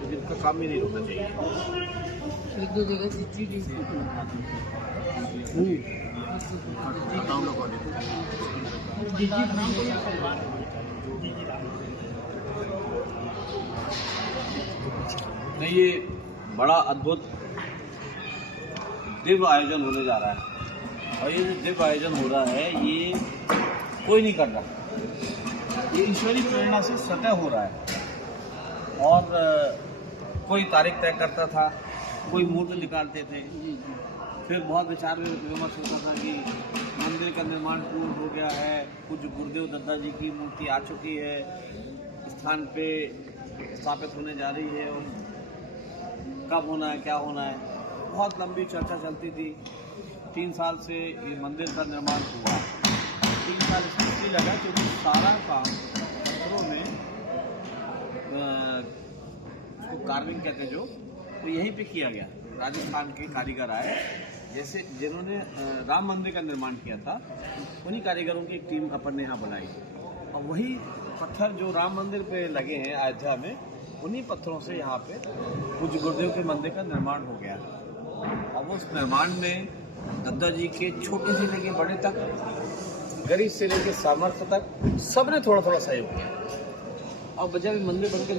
लेकिन इनका काम ही नहीं होना चाहिए। एक दो जगह खिंची भी नहीं, ये बड़ा अद्भुत दिव्य आयोजन होने जा रहा है, और ये जो दिव्य आयोजन हो रहा है ये कोई नहीं कर रहा, ये ईश्वरी प्रेरणा से स्वतः हो रहा है। और कोई तारीख तय करता था, कोई मुहूर्त निकालते थे, फिर बहुत विचार विमर्श होता था कि मंदिर का निर्माण पूर्ण हो गया है, कुछ गुरुदेव दत्ता जी की मूर्ति आ चुकी है, स्थान पे स्थापित होने जा रही है, और कब होना है, क्या होना है, बहुत लंबी चर्चा चलती थी। 3 साल से ये मंदिर का निर्माण हुआ। 3 साल इसलिए लगा क्योंकि सारा काम पत्थरों में उसको कार्विंग कहते जो, तो यहीं पे किया गया। राजस्थान के कारीगर आए, जैसे जिन्होंने राम मंदिर का निर्माण किया था, उन्हीं कारीगरों की एक टीम अपन ने यहाँ बनाई, और वही पत्थर जो राम मंदिर पे लगे हैं अयोध्या में, उन्हीं पत्थरों से यहाँ पे पूज्य गुरुदेव के मंदिर का निर्माण हो गया। और उस निर्माण में दत्ता जी के छोटे से लेके बड़े तक, गरीब से लेके सामर्थ्य तक, सबने थोड़ा थोड़ा सहयोग किया। और जब मंदिर बनकर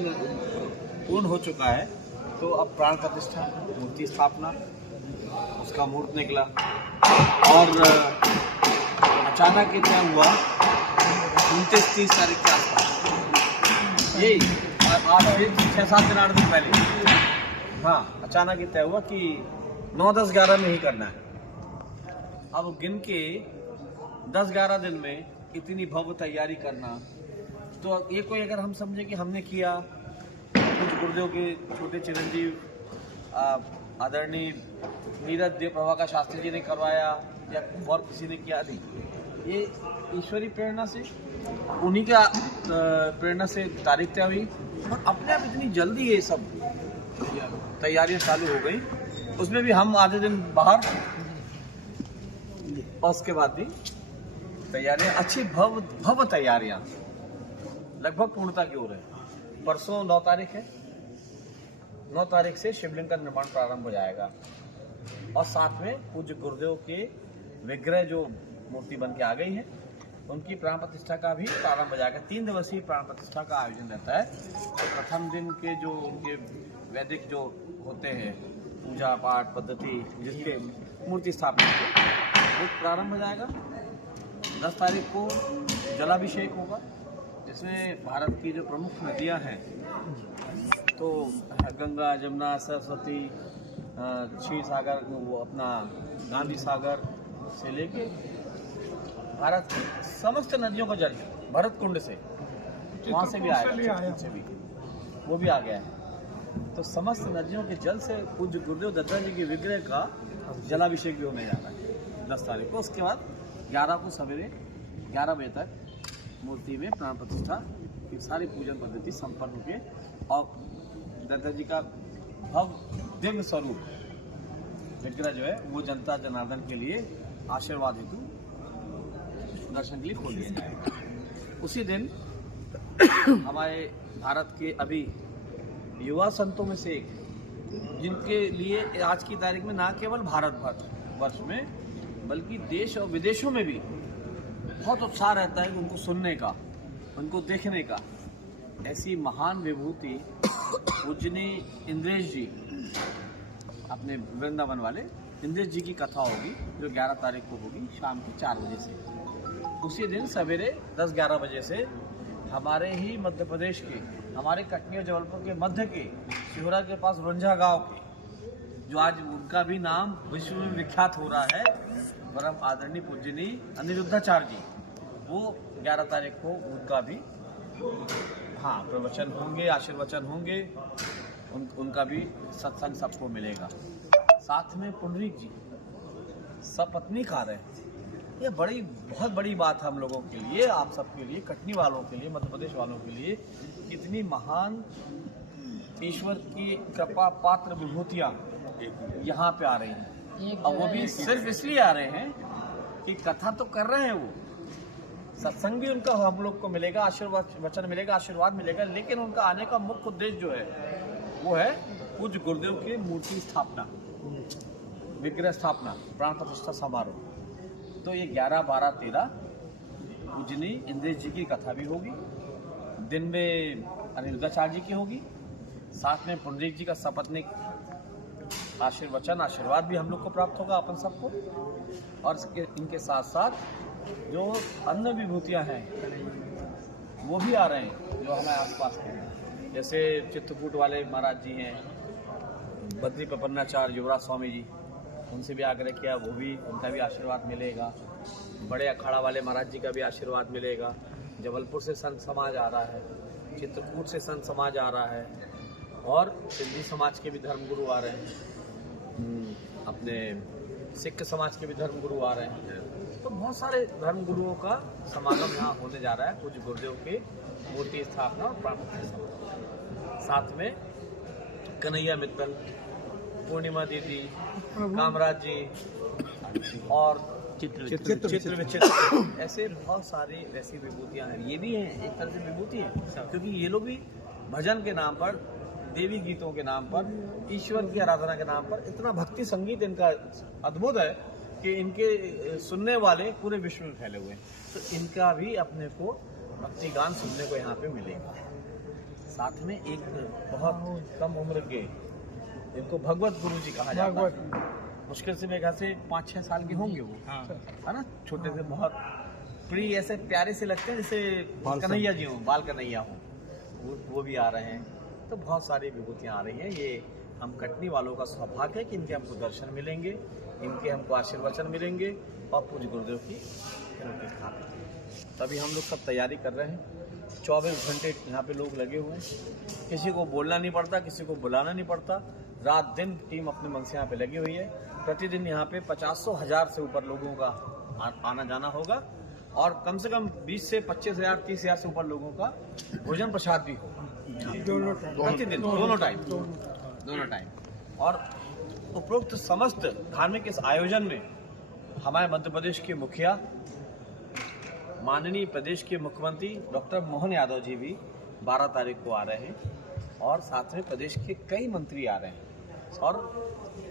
पूर्ण हो चुका है, तो अब प्राण प्रतिष्ठा, मूर्ति स्थापना, उसका मुहूर्त निकला, और अचानक ये तय हुआ 29-30 तारीख के आसपास, यही आज से 6-7 दिन 8 दिन पहले, हाँ, अचानक ये तय हुआ कि 9, 10, 11 में ही करना है। अब गिन के 10-11 दिन में इतनी भव्य तैयारी करना, तो ये कोई अगर हम समझे कि हमने किया, कुछ गुरुदेव के छोटे चिरंजीव आदरणीय नीरज देव प्रभाकर शास्त्री जी ने करवाया, या और किसी ने किया, नहीं, ये ईश्वरी प्रेरणा से, उन्हीं का प्रेरणा से तारीख तय हुई, और अपने आप इतनी जल्दी ये सब तैयारियां चालू हो गई। उसमें भी हम आधे दिन बाहर, और उसके बाद भी तैयारियां अच्छी भव्य तैयारियां लगभग पूर्णता की ओर है। परसों 9 तारीख है, 9 तारीख से शिवलिंग का निर्माण प्रारंभ हो जाएगा, और साथ में पूज्य गुरुदेव के विग्रह जो मूर्ति बन के आ गई है, उनकी प्राण प्रतिष्ठा का भी प्रारंभ हो जाएगा। 3 दिवसीय प्राण प्रतिष्ठा का आयोजन रहता है। तो प्रथम दिन के जो उनके वैदिक जो होते हैं पूजा पाठ पद्धति, जिसके मूर्ति स्थापना के, वो प्रारंभ हो जाएगा। 10 तारीख को जलाभिषेक होगा, जिसमें भारत की जो प्रमुख नदियां हैं, तो गंगा, जमुना, सरस्वती, क्षीर सागर, वो अपना गांधी सागर से लेके भारत की समस्त नदियों का जल भरत कुंड से, वहाँ से भी आएगा, से भी वो भी आ गया है। तो समस्त नदियों के जल से पूज्य गुरुदेव दत्ता जी के विग्रह का जलाभिषेक भी होने जा रहा है 10 तारीख को। उसके बाद 11 को सवेरे 11 बजे तक मूर्ति में प्राण प्रतिष्ठा की सारी पूजन पद्धति संपन्न होगी, और दत्ता जी का भव्य दिव्य स्वरूप विग्रह जो है वो जनता जनार्दन के लिए आशीर्वाद हेतु दर्शन के लिए खोल दिया जाएगा। उसी दिन हमारे भारत के अभी युवा संतों में से एक, जिनके लिए आज की तारीख में ना केवल भारत वर्ष में बल्कि देश और विदेशों में भी बहुत उत्साह रहता है उनको सुनने का, उनको देखने का, ऐसी महान विभूति पूजनीय इंद्रेश जी, अपने वृंदावन वाले इंद्रेश जी की कथा होगी, जो 11 तारीख को होगी शाम के 4 बजे से। उसी दिन सवेरे 10-11 बजे से हमारे ही मध्य प्रदेश के, हमारे कटनी और जबलपुर के मध्य के शिवरा के पास रुंझा गांव के, जो आज उनका भी नाम विश्व में विख्यात हो रहा है, परम आदरणीय पूजनीय अनिरुद्धाचार्य जी, वो 11 तारीख को उनका भी प्रवचन होंगे, आशीर्वचन होंगे, उनका भी सत्संग सबको मिलेगा। साथ में पुंडरीक जी सपत्नी खा रहे हैं। ये बहुत बड़ी बात है हम लोगों के लिए, आप सबके लिए, कटनी वालों के लिए, मध्य प्रदेश वालों के लिए, कितनी महान ईश्वर की कृपा पात्र विभूतियाँ यहाँ पे आ रही हैं। और वो भी सिर्फ इसलिए आ रहे हैं कि कथा तो कर रहे हैं, वो सत्संग भी उनका हम लोग को मिलेगा, आशीर्वाद वचन मिलेगा, आशीर्वाद मिलेगा, लेकिन उनका आने का मुख्य उद्देश्य जो है वो है पूज्य गुरुदेव की मूर्ति स्थापना, विग्रह स्थापना, प्राण प्रतिष्ठा समारोह। तो ये 11, 12, 13 पूजनी इंद्रेश जी की कथा भी होगी, दिन में अनिरुद्धाचार्य जी की होगी, साथ में पुंडरीक जी का सपत्निक आशीर्वाद भी हम लोग को प्राप्त होगा अपन सबको। और इनके साथ साथ जो अन्य विभूतियां हैं वो भी आ रहे हैं जो हमारे आसपास हैं, जैसे चित्रकूट वाले महाराज जी हैं, बद्री प्रपन्नाचार्य युवराज स्वामी जी, उनसे भी आग्रह किया, वो भी उनका भी आशीर्वाद मिलेगा। बड़े अखाड़ा वाले महाराज जी का भी आशीर्वाद मिलेगा। जबलपुर से संत समाज आ रहा है, चित्रकूट से संत समाज आ रहा है, और सिंधी समाज के भी धर्मगुरु आ रहे हैं, अपने सिख समाज के भी धर्मगुरु आ रहे हैं। तो बहुत सारे धर्मगुरुओं का समागम यहाँ होने जा रहा है पूज्य गुरुदेव की मूर्ति स्थापना और प्राण प्रतिष्ठा। साथ में कन्हैया मित्तल, पूर्णिमा दीदी, कामराज जी और चित्र ऐसे बहुत सारी ऐसी विभूतियां हैं। ये भी हैं, एक तरह से विभूति है, क्योंकि ये लोग भी भजन के नाम पर, देवी गीतों के नाम पर, ईश्वर की आराधना के नाम पर इतना भक्ति संगीत इनका अद्भुत है कि इनके सुनने वाले पूरे विश्व में फैले हुए हैं। तो इनका भी अपने को भक्ति गान सुनने को यहाँ पे मिलेगा। साथ में एक बहुत कम उम्र के, इनको भगवत गुरु जी कहा जाता है, मुश्किल से मेरे ख्याल से 5-6 साल के होंगे वो, है ना, छोटे से बहुत प्रिय, ऐसे प्यारे से लगते हैं जैसे कन्हैया जी हो, बाल कन्हैया हो, वो भी आ रहे हैं। तो बहुत सारी विभूतियाँ आ रही हैं। ये हम कटनी वालों का सौभाग्य है कि इनके हमको दर्शन मिलेंगे, इनके हमको आशीर्वचन मिलेंगे और पूज्य गुरुदेव की रोटी खाएंगे। तभी हम लोग सब तैयारी कर रहे हैं। 24 घंटे यहाँ पे लोग लगे हुए हैं, किसी को बोलना नहीं पड़ता, किसी को बुलाना नहीं पड़ता, रात दिन टीम अपने मन से यहाँ पे लगी हुई है। प्रतिदिन यहाँ पे 50-100,000 से ऊपर लोगों का आना जाना होगा, और कम से कम 20 से 25,000, 30,000 से ऊपर लोगों का भोजन प्रसाद भी होगा प्रतिदिन, दोनों टाइम। और उपरोक्त समस्त धार्मिक इस आयोजन में हमारे मध्य प्रदेश के मुखिया, माननीय प्रदेश के मुख्यमंत्री डॉक्टर मोहन यादव जी भी 12 तारीख को आ रहे हैं, और साथ में प्रदेश के कई मंत्री आ रहे हैं, और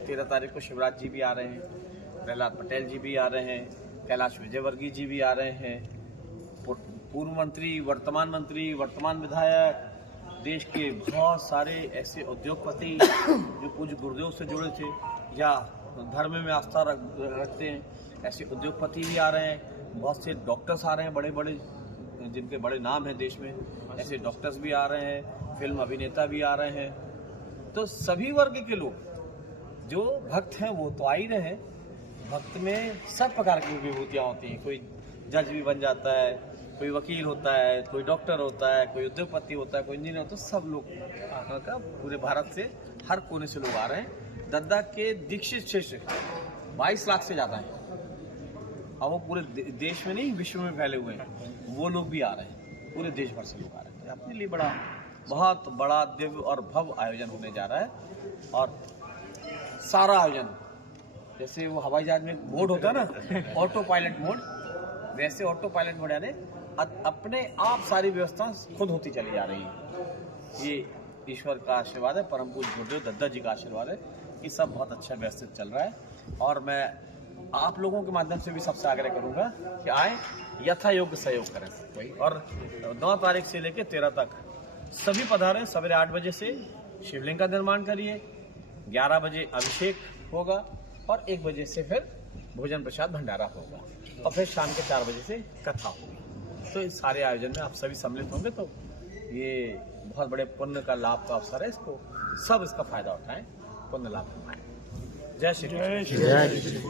13 तारीख को शिवराज जी भी आ रहे हैं, प्रहलाद पटेल जी भी आ रहे हैं, कैलाश विजयवर्गीय जी भी आ रहे हैं, पूर्व मंत्री, वर्तमान विधायक, देश के बहुत सारे ऐसे उद्योगपति जो पूज्य गुरुदेव से जुड़े थे या धर्म में आस्था रखते हैं, ऐसे उद्योगपति भी आ रहे हैं। बहुत से डॉक्टर्स आ रहे हैं, बड़े बड़े, जिनके बड़े नाम हैं देश में, ऐसे डॉक्टर्स भी आ रहे हैं, फिल्म अभिनेता भी आ रहे हैं। तो सभी वर्ग के लोग जो भक्त हैं वो तो आ ही रहे हैं। भक्त में सब प्रकार की विभूतियाँ होती हैं, कोई जज भी बन जाता है, कोई वकील होता है, कोई डॉक्टर होता है, कोई उद्योगपति होता है, कोई इंजीनियर होता है। सब लोग का पूरे भारत से हर कोने से लोग आ रहे हैं। दद्दा के दीक्षित शिष्य 22 लाख से ज़्यादा हैं, और वो पूरे देश में नहीं, विश्व में फैले हुए हैं। वो लोग भी आ रहे हैं, पूरे देश भर से लोग आ रहे हैं। अपने लिए बहुत बड़ा दिव्य और भव्य आयोजन होने जा रहा है। और सारा आयोजन, जैसे वो हवाई जहाज में मोड होता है ना, ऑटो पायलट मोड, वैसे ऑटो पायलट मोड यानी अपने आप सारी व्यवस्था खुद होती चली जा रही है। ये ईश्वर का आशीर्वाद है, परम पूज्य गुरुदेव दद्दा जी का आशीर्वाद है। ये सब बहुत अच्छा व्यवस्थित चल रहा है, और मैं आप लोगों के माध्यम से भी सबसे आग्रह करूंगा कि आए, यथा योग्य सहयोग करें। और 9 तारीख से लेकर 13 तक सभी पधारें। सवेरे 8 बजे से शिवलिंग का निर्माण करिए, 11 बजे अभिषेक होगा, और 1 बजे से फिर भोजन प्रसाद भंडारा होगा, और फिर शाम के 4 बजे से कथा होगी। तो इस सारे आयोजन में आप सभी सम्मिलित होंगे, तो ये बहुत बड़े पुण्य का लाभ का अवसर है। इसको सब इसका फायदा उठाएं, पुण्य लाभ कमाएं। जय श्री कृष्ण।